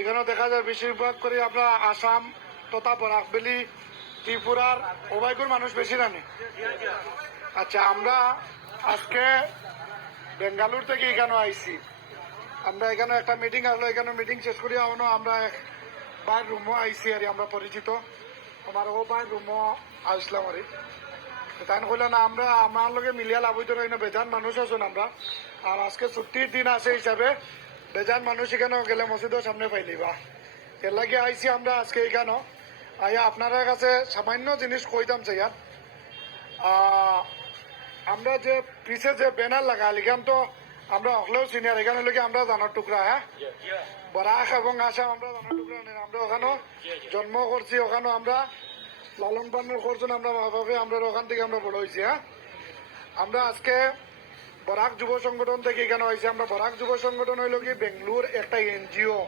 এখানে দেখা যায় বেশিরভাগ করে আমরা আসাম তথা বরাকবেলি ত্রিপুরার ওবাইকুর মানুষ বেশি জানে। আচ্ছা, আমরা আজকে বেঙ্গালুর থেকে এখানে আইছি। আমরা এখানে একটা মিটিং আসলো, এখানে মিটিং শেষ করি আমরা বাইর রুমও আইসি আর আমরা পরিচিত আমার ও বাইর রুমও আসলাম আর তাই কইলে না আমরা আমার লগে মিলিয়া লাভ হইতে না, বেজান মানুষ আছেন আমরা। আর আজকে ছুটির দিন আছে হিসাবে বেজান মানুষ এখানেও গেলে মসজিদের সামনে পাইলি বা এর লাগে আইসি আমরা আজকে এখানেও আইয়া আপনার কাছে সামান্য জিনিস কইতাম চাইয়ার। আমরা যে পিছে যে ব্যানার লাগাল এখান তো আমরা হলেও সিনিয়র, এখানে লোক আমরা জানার টুকরা। হ্যাঁ, বরাক এবং আসাম আমরা জানার টুকরা নেই। আমরা ওখানেও জন্ম করছি, ওখানেও আমরা লালন পালন করছেন আমরা মা বাবা, আমরা ওখান থেকে আমরা বড় হয়েছি। হ্যাঁ, আমরা আজকে বরাক যুব সংগঠন থেকে এখানে হয়েছি। আমরা বরাক যুব সংগঠন হইল কি বেঙ্গলুর একটা এনজিও।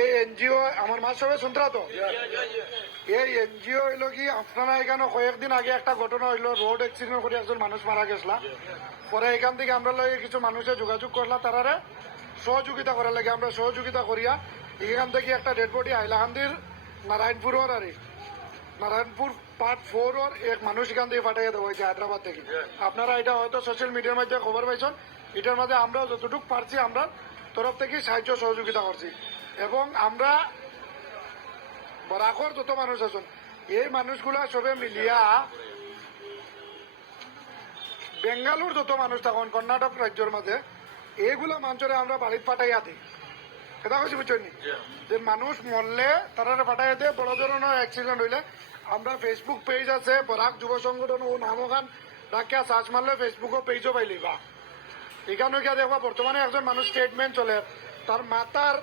এই এনজিও আমার মা সবাই শুনতে তো, এই এনজিও হইল কি আপনারা এখানে কয়েকদিন আগে একটা ঘটনা হইলো, রোড অ্যাক্সিডেন্ট করে একজন মানুষ মারা গেছিল। পরে এখান থেকে আমরা লাগে কিছু মানুষের যোগাযোগ করলাম, তারারে সহযোগিতা করার লাগে আমরা সহযোগিতা করিয়া এখান থেকে একটা ডেড বডি হাইলাকান্দির নারায়ণপুরের আর নারায়ণপুর পার্ট 4 ওর এক মানুষ এখান থেকে পাঠিয়ে দেওয়া হয়েছে হায়দ্রাবাদ থেকে। আপনারা এটা হয়তো সোশ্যাল মিডিয়ার মধ্যে খবর পাইছেন। এটার মধ্যে আমরা যতটুকু পারছি আমরা তরফ থেকে সাহায্য সহযোগিতা করছি। এবং আমরা বরাকর যত মানুষ আছেন এই মানুষগুলা সবে মিলিয়া বেঙ্গালুর যত মানুষ তখন কর্ণাটক রাজ্যের মাঝে এইগুলো মানুষের আমরা বাড়িতে পাঠাইয়া দিই। এটা হয়েছে বুঝছেন যে মানুষ মরলে তারা পাঠাইয়া দিয়ে বড় ধরনের অ্যাক্সিডেন্ট হইলে আমরা ফেসবুক পেজ আছে বরাক যুব সংগঠন ও নাম ওখান ডাকিয়া সার্চ মারলে ফেসবুকও পেজও পাইলি বা এখানে গিয়া দেখবা বর্তমানে একজন মানুষ স্টেটমেন্ট চলে, তার মাতার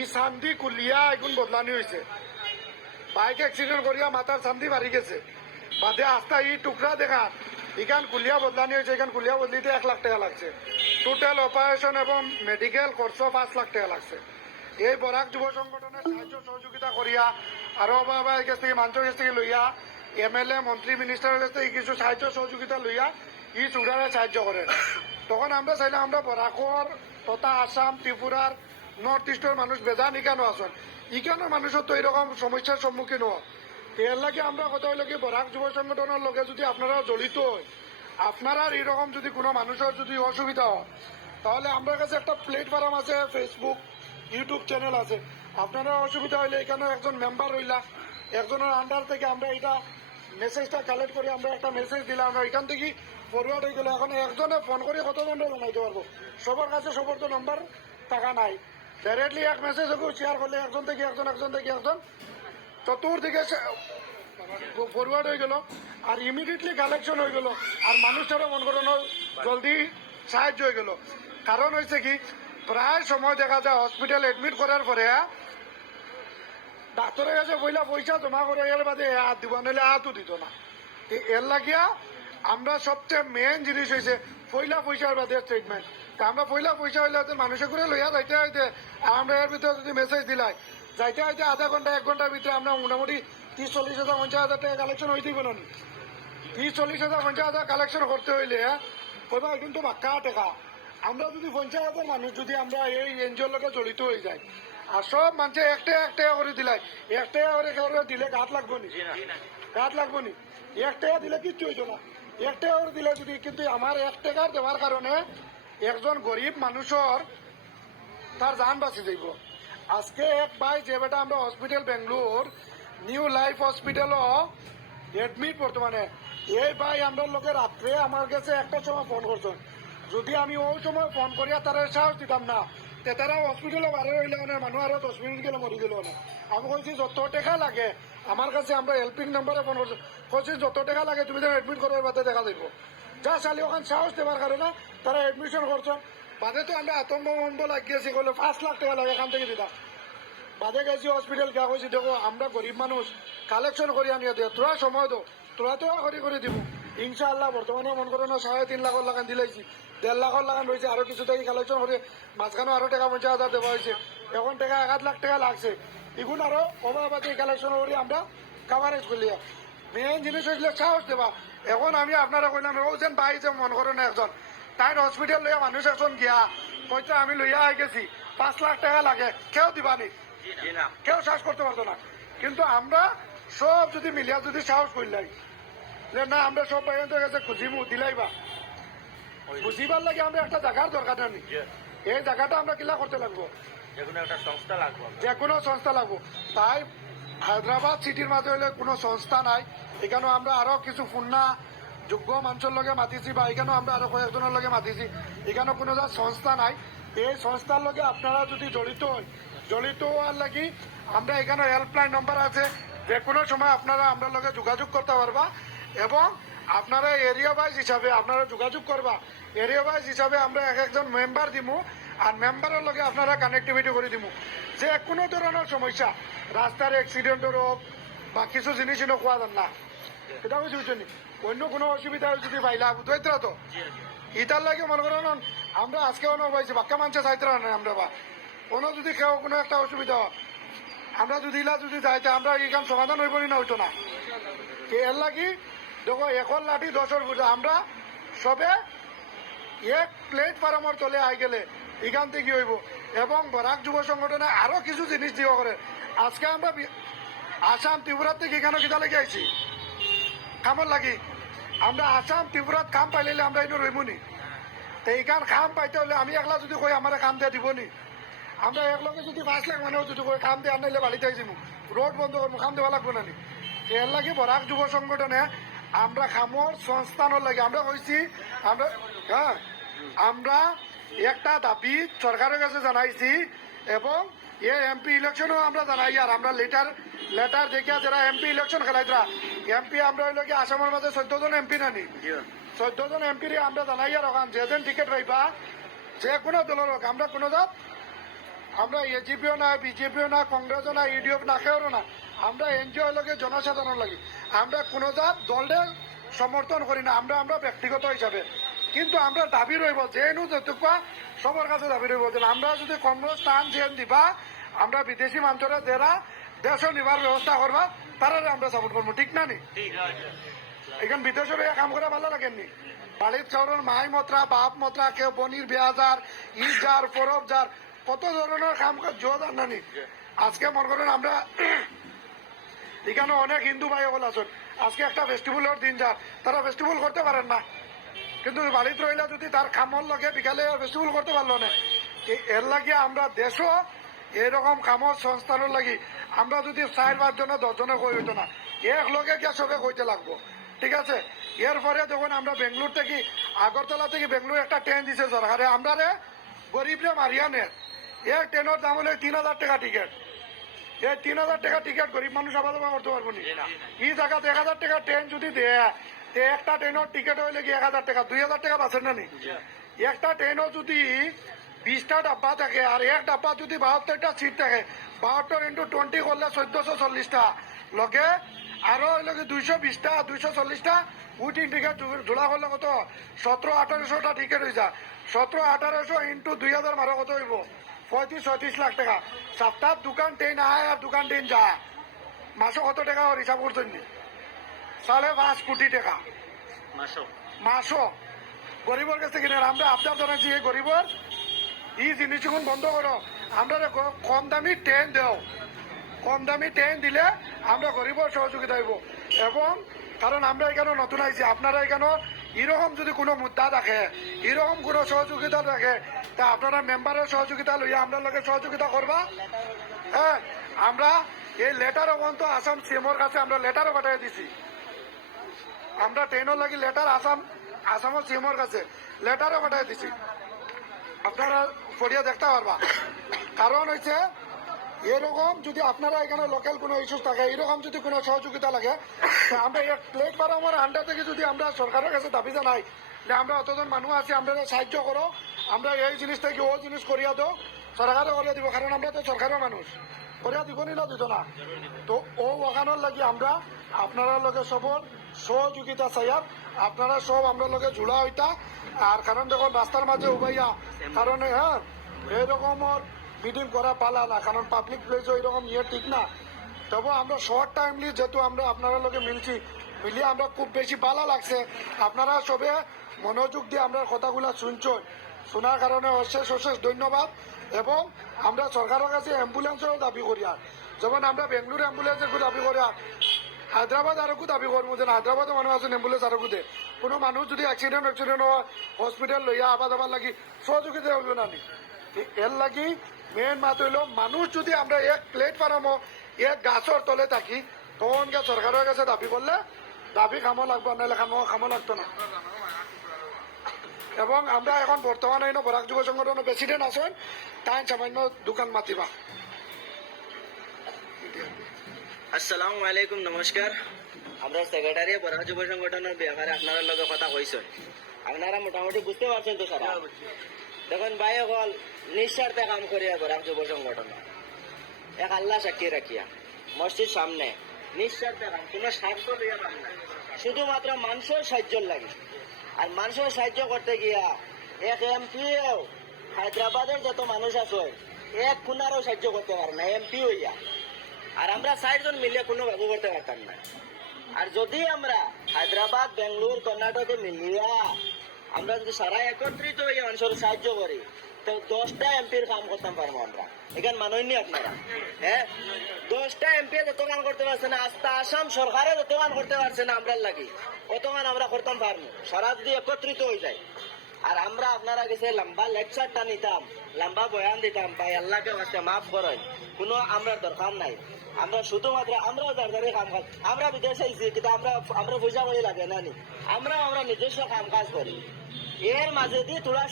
ই সান্দি কুলিয়া এগুন বদলানি হয়েছে। বাইক অ্যাক্সিডেন্ট করিয়া মাথার চান্দি বাড়ি গেছে, বাদে আস্তা ই টুকরা দেখা এখান কুলিয়া বদলানি হয়েছে। এখান কুলিয়া বদলিতে 1 লাখ টাকা লাগছে। টোটাল অপারেশন এবং মেডিকেল খরচ 5 লাখ টাকা লাগছে। এই বরাক যুব সংগঠনের সাহায্য সহযোগিতা করিয়া আরো বাবা কাছ থেকে মানুষের কাছ থেকে লইয়া MLA মন্ত্রী মিনিস্টারের কাছ থেকে কিছু সাহায্য সহযোগিতা লইয়া ই চুড়ারে সাহায্য করেন। তখন আমরা চাইলাম আমরা বরাকর তথা আসাম ত্রিপুরার নর্থ ইস্টের মানুষ বেজান ইকানো আসেন, ইকানো মানুষের তো এরকম সমস্যার সম্মুখীন হওয়া। এর লাগে আমরা কথা হইল কি বরাক যুব সংগঠনের লগে যদি আপনারা জড়িত হয়, আপনারা এরকম যদি কোনো মানুষের যদি অসুবিধা হয় তাহলে আমার কাছে একটা প্ল্যাটফর্ম আছে, ফেসবুক ইউটিউব চ্যানেল আছে। আপনারা অসুবিধা হইলে এখানে একজন মেম্বার হইলা, একজনের আন্ডার থেকে আমরা এটা মেসেজটা কালেক্ট করে আমরা একটা মেসেজ দিলাম, আমরা এখান থেকে ফরওয়ার্ড হয়ে গেল। এখন একজনে ফোন করে কত ঘন্টা জানাইতে পারবো, সবার কাছে সবার তো নাম্বার টাকা নাই। ডাইরেক্টলি এক মেসেজ শেয়ার করলে একজন থেকে একজন একজন থেকে একজন চতুর্দিকে ফরওয়ার্ড হয়ে গেল আর ইমিডিয়েটলি কালেকশন হয়ে গেল আর মানুষটারও মন করানো জলদি সাহায্য হয়ে গেল। কারণ হয়েছে কি প্রায় সময় দেখা যায় হসপিটাল এডমিট করার পরে ডাক্তারের কাছে পয়সা জমা করে গেলে বাদে হাত দিব, নাহলে হাতও দিত না। এর লাগিয়া আমরা সবচেয়ে মেন জিনিস হয়েছে পয়সার বাদে ট্রিটমেন্ট। আমরা পয়সা হইলে মানুষের করে লইয়া যাইতে হইতে আমরা এর ভিতরে যদি মেসেজ দিলাই যাইতে হইতে আধা ঘন্টা 1 ঘন্টার ভিতরে আমরা মোটামুটি 30-40 হাজার 50 হাজার টাকা কালেকশন হইতে না। 30-40 হাজার 50 হাজার কালেকশন করতে হইলে কইবা কিন্তু বাক্কা টাকা। আমরা যদি 50 হাজার মানুষ যদি আমরা এই এনজিওর লোকে জড়িত হয়ে যাই আর সব মানুষ 1 টাকা করে দিলাই, 1 টাকা করে দিলে গাত লাগবো নি? গাত লাগবো নি? 1 টাকা দিলে কিচ্ছু হইতো না। 1 টাকা করে দিলে যদি, কিন্তু আমার 1 টাকার দেওয়ার কারণে একজন গরিব মানুষের তার জান বাঁচি যাইব। আজকে এক ভাই যে বেটা আমরা হসপিটাল বেঙ্গলোর নিউ লাইফ হসপিটালও এডমিট বর্তমানে, এই ভাই আমরা লোকের রাত্রে আমার কাছে একটা সময় ফোন করছেন। যদি আমি ওই সময় ফোন করিয়া তারা সাহস দিতাম না তে তারা হসপিটালে বারে রইলে মানুষ আরো 10 মিনিট গেলে মরি গেল না। আমি কইছি যত টাকা লাগে আমার কাছে, আমরা হেল্পিং নাম্বারে ফোন করছি, কইছি যত টাকা লাগে তুমি যেন এডমিট করার বাদে দেখা যাইব। যা চালি ওখানে সাহস দেওয়ার কারণে তারা এডমিশন করছেন। বাদে তো আমরা আতঙ্ক লাগিয়েছি, কইলে 5 লাখ টাকা লাগে এখান থেকে দিতাম। বাদে গেছি হসপিটাল গিয়া কইছি দেখো আমরা গরিব মানুষ কালেকশন করি আনিয়া দিয়ে তোরা সময় দো, তোরা তো করে দিব ইনশাআল্লাহ। বর্তমানে মন করে না 3.5 লাখের লাগান দিলাইছি, 1.5 লাখের লাগান রয়েছে, আরো কিছু থেকে কালেকশন করে মাঝখানে আরো টাকা 50 হাজার দেওয়া হয়েছে। এখন টাকা 1 লাখ টাকা লাগছে, এগুন আরো অভাবাদী কালেকশন করি আমরা কাভারেজ করলিয়া। মেন জিনিস হয়েছিল সাহস দেবা। এখন আমি আপনারা কইলাম ও যেন ভাই যে মন করে না একজন তাই হসপিটাল লইয়া মানুষ একজন গিয়া কইতে আমি লইয়া আই গেছি 5 লাখ টাকা লাগে কেউ দিবানি, কেউ সাহস করতে পারতো না। কিন্তু আমরা সব যদি মিলিয়া যদি সাহস করলাই যে না আমরা সব বাইরে গেছে খুঁজিমু দিলাইবা বুঝিবার লাগে আমরা একটা জায়গার দরকার নেই। এই জায়গাটা আমরা কিলা করতে লাগবো, যে কোনো সংস্থা লাগবো। তাই হায়দ্রাবাদ সিটির মাঝে হইলে কোনো সংস্থা নাই, এখানে আমরা আরো কিছু ফুন্না যোগ্য মানুষের লগে মাতিছি বা এখানেও আমরা আরো কয়েকজনের লগে মাতিছি, এখানে কোনো সংস্থা নাই। এই সংস্থার লগে আপনারা যদি জড়িত হওয়ার লাগি আমরা এখানে হেল্পলাইন নাম্বার আছে, যে কোনো সময় আপনারা আমরা লগে যোগাযোগ করতে পারবা এবং আপনারা এরিয়া ওয়াইজ হিসাবে আপনারা যোগাযোগ করবা। এরিয়া ওয়াইজ হিসাবে আমরা একজন মেম্বার দিমু আর মেম্বারের লগে আপনারা কানেক্টিভিটি করে দিমু। যে কোনো ধরনের সমস্যা, রাস্তার অ্যাক্সিডেন্টের হোক বা কিছু জিনিস খোয়া যান না, এটা বুঝি বুঝছেন, অন্য কোনো অসুবিধা যদি পাইলা বুঝতে তো ইটার লাগে মনে করেন আমরা আজকে অন্য পাইছি বাক্কা মানুষে চাইতে না আমরা বা কোনো যদি কেউ কোনো একটা অসুবিধা হয় আমরা যদি যাইতে আমরা এইখান সমাধান হইব না হইতো না। এর লাগি দেখো এখন লাঠি 10 বুঝা আমরা সবে এক প্লেটফর্মের তলে আই গেলে এখান থেকে হইব এবং বরাক যুব সংগঠনে আরো কিছু জিনিস দিব করে। আজকে আমরা আসাম ত্রিপুরার থেকে এখানে কিতা লেগে আইছি কামর লাগি, আমরা আসাম ত্রিপুরাত কাম পাইলে আমরা এনে রইবনি। তো এইখান কাম পাইতে হলে আমি একলা যদি কই আমার কাম দিয়ে দিবনি, আমরা একলগে যদি 5 লাখ মানুষ যদি কই কাম দিয়ে আনাইলে বাড়িতে আইছিমু, রোড বন্ধ করবো, কাম দেওয়া লাগবে না। এর লাগে বরাক যুব সংগঠনে আমরা খামর সংস্থানের লাগে আমরা কইছি আমরা আমরা একটা দাবি সরকারের কাছে জানাইছি এবং এমপি ইলেকশনও আমরা জানাই। আর আমরা লেটার দেখিয়া যারা এমপি ইলেকশন খেলাইতরা এমপি আমরা হইল কি আসামের মাঝে 14 জন এমপি নানি 14 জন এমপি আমরা জানাই। আর ওখান যেদিন টিকিট পাইবা যে কোনো দলের হোক আমরা কোনো জাত আমরা এজিপিও না বিজেপিও না কংগ্রেসও না ইউডিএফ না কেউ না, আমরা এনজিও লগে জনসাধারণ লাগে আমরা কোনো জাত দলের সমর্থন করি না, আমরা ব্যক্তিগত হিসাবে। কিন্তু আমরা দাবি রইব যেনু যেটুকা সবার কাছে দাবি রইব যে আমরা যদি কম স্থান যেন দিবা আমরা বিদেশি মানুষরা যারা দেশ নিবার ব্যবস্থা করবা তারা আমরা সাপোর্ট করবো, ঠিক না নি? এখন বিদেশের কাম করা ভালো লাগেননি, বাড়ির চৌরের মাই মত্রা বাপ মত্রা কেউ বনির বেয়াজার ঈদ যার পরব যার কত ধরনের কাম কাজ জোয়ার নানি। আজকে মনে করেন আমরা এখানে অনেক হিন্দু ভাই বল আছেন, আজকে একটা ফেস্টিভ্যালের দিন যার তারা ফেস্টিভ্যাল করতে পারেন না, কিন্তু বাড়িতে রইলে যদি তার কামর লগে বিকালে ফেস্টিভ্যাল করতে পারলো না। এর লাগে আমরা দেশও এরকম কামর সংস্থানের লাগি আমরা যদি 4-5 জনে 10 জনে কই হইতো না, এক লগে গিয়ে সবে কইতে লাগবো, ঠিক আছে? এরপরে যখন আমরা বেঙ্গলোর থেকে আগরতলা থেকে বেঙ্গলোর একটা ট্রেন দিছে সরকারে, আমরা রে গরিবরে মারিয়া নে এক ট্রেনের দাম হলে 3000 টাকা টিকিট। এই 3000 টাকা টিকিট গরিব মানুষ আবার করতে পারবো না। এই জায়গাতে 1000 টাকা ট্রেন যদি দেয় একটা ট্রেনের টিকিট হইলে কি 1000 টাকা 2000 টাকা বাঁচেন না নি? একটা ট্রেনও যদি 20টা ডাব্বা থাকে আর এক ডাব্বা যদি 72টা সিট থাকে 72 × 20 করলে 1440টা লগে আরো হইলে 220টা 240টা উইটিং টিকিট জোড়া করলে কত 17-1800টা টিকিট হয়ে যায়। 17-1800 × 2000 মারো কত হইব 35-36 লাখ টাকা। সপ্তাহ দোকান ট্রেন আয় আর দোকান ট্রেন যায়, মাসে কত টাকা হিসাব করছেন? 5.5 কোটি টাকা মাসও গরিবের কাছে কিনে। আমরা আপনার জানাচ্ছি এই গরিবের এই জিনিসগুলো বন্ধ করো, আমরা কম দামি ট্রেন দেও, কম দামি ট্রেন দিলে আমরা গরিবের সহযোগিতা হইব। এবং কারণ আমরা এখানে নতুন আইছি, আপনারা এখানে এরকম যদি কোনো মুদ্রা রাখে এরকম কোনো সহযোগিতা রাখে তা আপনারা মেম্বারের সহযোগিতা লইয়া আমরা লগে সহযোগিতা করবা। হ্যাঁ, আমরা এই লেটারও পর্যন্ত আসাম সিএমওর কাছে আমরা লেটারও পাঠিয়ে দিছি, আমরা ট্রেনের লাগি লেটার আসামের সিএমওর কাছে লেটারও পাঠিয়ে দিছি, আপনারা পড়িয়া দেখতে পারবা। কারণ হচ্ছে এরকম যদি আপনারা এখানে লোকাল কোনো ইস্যুস থাকে এরকম যদি কোনো সহযোগিতা লাগে আমরা এই প্ল্যাটফর্মের আন্ডার থেকে যদি আমরা সরকারের কাছে দাবি জানাই যে আমরা অতজন মানুষ আছি আমরা সাহায্য করো, আমরা এই জিনিস থেকে ও জিনিস করিয়া দো, সরকারও করিয়া দিব, কারণ আমরা তো সরকারের মানুষ, করিয়া দিব না দিত না। তো ও ওখানোর লাগি আমরা আপনারা লগে সবর সহযোগিতা চাইয়ার, আপনারা সব আমরা লগে জোড়া হইতা। আর কারণ দেখুন রাস্তার মাঝে উবাইয়া কারণে হ্যাঁ এরকমের মিটিং করা পালা না, কারণ পাবলিক প্লেস ওইরকম ইয়ে ঠিক না। তবু আমরা শর্ট টাইমলি যেহেতু আমরা আপনারা লগে মিলিয়ে আমরা খুব বেশি ভালো লাগছে, আপনারা সবে মনোযোগ দিয়ে আমরা কথাগুলা শুনছ। শোনার কারণে অশেষ অশেষ ধন্যবাদ। এবং আমরা সরকারের কাছে অ্যাম্বুলেন্সেরও দাবি করি, আর যেমন আমরা বেঙ্গলুরু অ্যাম্বুলেন্সের দাবি করি, আর হায়দ্রাবাদ আরও দাবি করবো যে হায়দ্রাবাদে মানুষ আছেন অ্যাম্বুলেন্স আরও দে কোনো মানুষ যদি অ্যাক্সিডেন্ট হয় হসপিটাল লইয়া আবার আবার লাগি সহযোগিতা হইব না নি। এর লাগি মেন মাত হইল মানুষ যদি আমরা এক প্লেটফর্মও এক গাছর তলে থাকি তখন গিয়ে সরকারের কাছে দাবি করলে দাবি খামো লাগবো, নাহলে খামো লাগতো না। এবং আমরা এখন বর্তমানে বরাক যুব সংগঠনের প্রেসিডেন্ট আছেন, তাই সামান্য দোকান মাতিবা। আসসালামু আলাইকুম, নমস্কার। আমরা সেক্রেটারি বরাক যুব সংগঠনের ব্যাপারে আপনারা লগে কথা কইছেন, আপনারা মোটামুটি বুঝতে পারছেন তো সারা। দেখুন ভাই হল নিঃস্বার্থে কাম করিয়া বরাক যুব সংগঠন এক আল্লাহ সাক্ষী রাখিয়া মসজিদ সামনে নিঃস্বার্থে কাম, কোনো স্বার্থ লইয়া কাম নাই, শুধুমাত্র মানুষের সাহায্য লাগে। আর মানুষের সাহায্য করতে গিয়া এক এমপিও হায়দ্রাবাদের যত মানুষ আছে এক খুনারও সাহায্য করতে পারে না এমপি হইয়া। আর আমরা ৬০ জন মিলে কোনো কাজ করতে পারতাম না। আর যদি আমরা হায়দ্রাবাদ, বেঙ্গলোর, কর্ণাটকে মিলিয়া আমরা যদি সারা একত্রিত হইয়া মানুষের সাহায্য করি তো 10টা এমপির কাম করতাম পারবো আমরা। এখানে মাননি আপনারা, হ্যাঁ 10টা এমপি যত কাম করতে পারছে না, আস্তা আসাম সরকারে যত কাম করতে পারছে না আমরা লাগি অতমান আমরা করতাম পারবো সারা যদি একত্রিত হয়ে যায়। আর আমরা আপনারা কাছে লম্বা লেকচারটা নিতাম, লম্বা বয়ান দিতাম, ভাই আল্লাহকে বাস্তে মাফ করেন, কোনো আমরা দরকার নাই। আমরা শুধুমাত্র আমরাও দাঁড়ারে কাম কাজ, আমরা বিদেশে আইছি কিন্তু আমরা পয়সা করে লাগে না নি, আমরা নিজস্ব কাম কাজ করি। এর মাঝে দিয়ে তোরা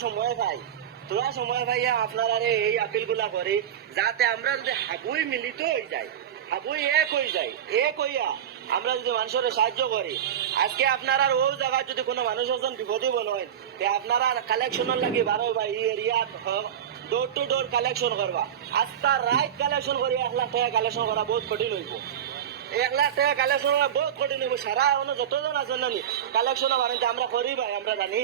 সময় পাইয়া আপনারা এই আপিল গুলা করি যাতে আমরা যদি হাবুই মিলিত হয়ে যাই, হাবুই এক হয়ে যায়, এক হইয়া আমরা যদি মানুষের সাহায্য করি। আজকে আপনারা ও জায়গায় যদি কোনো মানুষ একজন বিপদে বলেন তে আপনারা কালেকশনের লাগি বারো বা এই এরিয়াত ডোর টু ডোর কালেকশন করবা, আস্তা রাইট কালেকশন করি 1 লাখ টাকা কালেকশন করা বহুত কঠিন হইব। 1 লাখ টাকা কালেকশন করা বহুত কঠিন হইব। সারা যতজন আছেন নানি কালেকশন বানাইতে আমরা করি ভাই, আমরা জানি,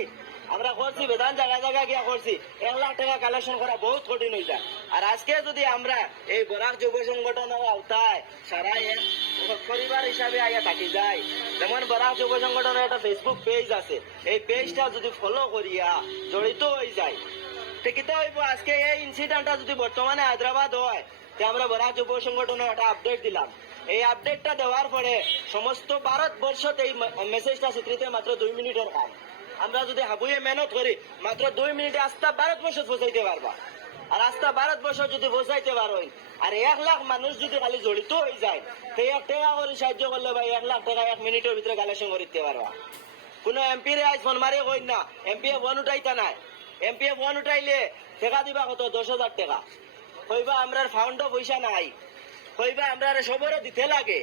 আমরা করছি, বেদান জায়গায় গিয়া করছি। 1 লাখ টাকা কালেকশন করা বহুত কঠিন হয়ে যায়। আর আজকে যদি আমরা এই বরাক যুব সংগঠনের আওতায় সারা পরিবার হিসাবে আইয়া থাকি যায়, যেমন বরাক যুব সংগঠনের একটা ফেসবুক পেজ আছে, এই পেজটা যদি ফলো করিয়া জড়িত হয়ে যায় ঠিকই হইব। আজকে এই ইনসিডেন্টটা যদি বর্তমানে হায়দ্রাবাদ হয় তে আমরা বরাক যুব সংগঠনের একটা আপডেট দিলাম। এই আপডেটটা দেওয়ার পরে সমস্ত ভারতবর্ষতে এই মেসেজটা স্বীকৃতি মাত্র 2 মিনিটের কাম। আমরা যদি হাবুয়ে মেহনত করি মাত্র 2 মিনিটে আস্থা ভারতবর্ষ পৌঁছাইতে পারবা। আর আস্থা ভারতবর্ষ যদি পৌঁছাইতে পারোই আর 1 লাখ মানুষ যদি খালি জড়িত হয়ে যায় তো 1 টাকা করে সাহায্য করলে ভাই 1 লাখ টাকা 1 মিনিটের ভিতরে কালেকশন করতে পারবা। কোনো এমপি রে আজ ফোন মারে কই না এমপি ফোন উঠাইতা নাই, এমপি ফোন উঠাইলে টাকা দিবা কত 10,000 টাকা, কইবা আমরা ফাউন্ডও পয়সা নাই, কইবা আমরা সবরে দিতে লাগে,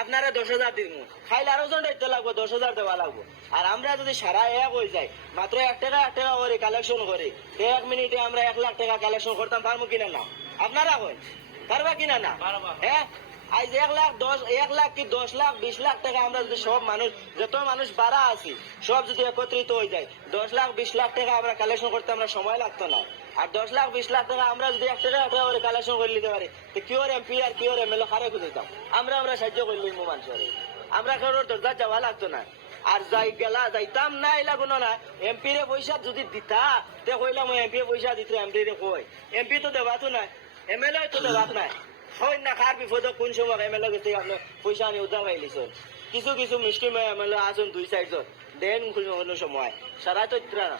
আপনারা 10,000 দিব, খাইলে আরো জন দিতে লাগবো, 10,000 দেওয়া লাগবো। আর আমরা যদি সারা এক হয়ে যাই মাত্র 1 টাকা করে কালেকশন করি 1 মিনিটে আমরা 1 লাখ টাকা কালেকশন করতাম পারবো কিনা না? আপনারা কই পারবা কিনা না? হ্যাঁ আজ 1 লাখ কি 10 লাখ 20 লাখ টাকা আমরা যদি সব মানুষ যত মানুষ বাড়া আছি সব যদি একত্রিত হয়ে যায় 10 লাখ 20 লাখ টাকা আমরা কালেকশন করতে আমরা সময় লাগতো না। আর 10 লাখ 20 লাখ টাকা আমরা যদি 1 টাকা করে কালেকশন করে নিতে পারি তো কি ওর এমপি আর কি ওর এমএলএ খারে খুঁজতাম, আমরা সাহায্য করে নিব মানুষের, আমরা কারোর দরজা যাওয়া লাগতো না। আর যাইতাম না এলা কোনো না, এমপি রে পয়সা যদি দিতা তে কইলাম এমপি পয়সা দিতে এমপি রে কই, এমপি তো দেবাতো নাই, এমএলএ তো দেবাত নাই, হয় না কার বিপদ কোন সময় এমএলএ গেছে আপনার পয়সা আনি উদ্ধার পাইলিছেন। কিছু মিষ্টি এমএলএ আসুন 2 জন দেন কোনো সময় সারা তো না।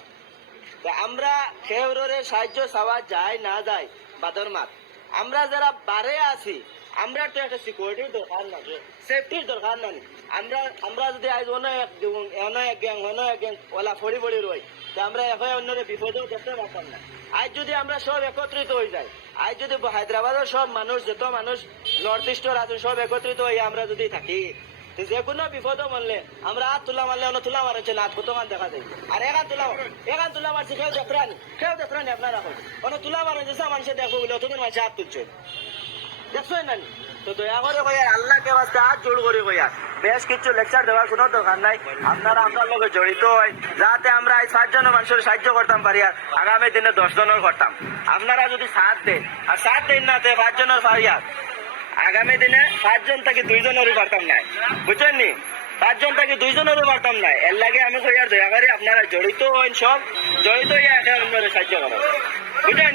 আমরা খেউরের সাহায্য চাওয়া যায় না যায় বাদর মাত, আমরা যারা বারে আছি আমরা তো একটা সিকিউরিটির দরকার না, সেফটির দরকার নাই। আমরা যদি আজ এক গ্যাং ওলা ফড়ি রই তো আমরা এখন অন্যরে বিপদেও দেখতে পারতাম না। আজ যদি আমরা সব একত্রিত হয়ে যাই, আজ যদি হায়দ্রাবাদের সব মানুষ যত মানুষ নর্থ ইস্টের আছে সব একত্রিত হয়ে আমরা যদি থাকি যে কোনো বিপদ মানলে আমরা হাত তুলা মারলে অন্য তুলা মারছে না কতমান দেখা যায়। আর এখান তুলা মারছি কেউ দেখরানি আপনারা এখন অন্য তুলা মারছে মানুষের দেখবো বলে অতদিন মানুষের হাত তুলছে দেখছো না। তো দয়া করে কইয়া আল্লাহকে বাস্তে হাত জোড় করে কইয়া বেশ কিছু লেকচার দেওয়ার কোনো দরকার নাই, আপনারা আমরা লগে জড়িত হয় যাতে আমরা এই 7 জন মানুষের সাহায্য করতাম পারি আর আগামী দিনে 10 জনের করতাম। আপনারা যদি সাথ দেন আর সাথ দেন না 5 জনের পারি আর আগামী দিনে 5 জন থেকে 2 জনেরই পারতাম নাই, বুঝছেন নি? 5 জন থেকে 2 জনেরও পারতাম না, এর লাগে আমি কই আর দয়া করে আপনারা জড়িত হন, সব জড়িত হইয়া এখানে আপনারা সাহায্য করেন, বুঝলেন?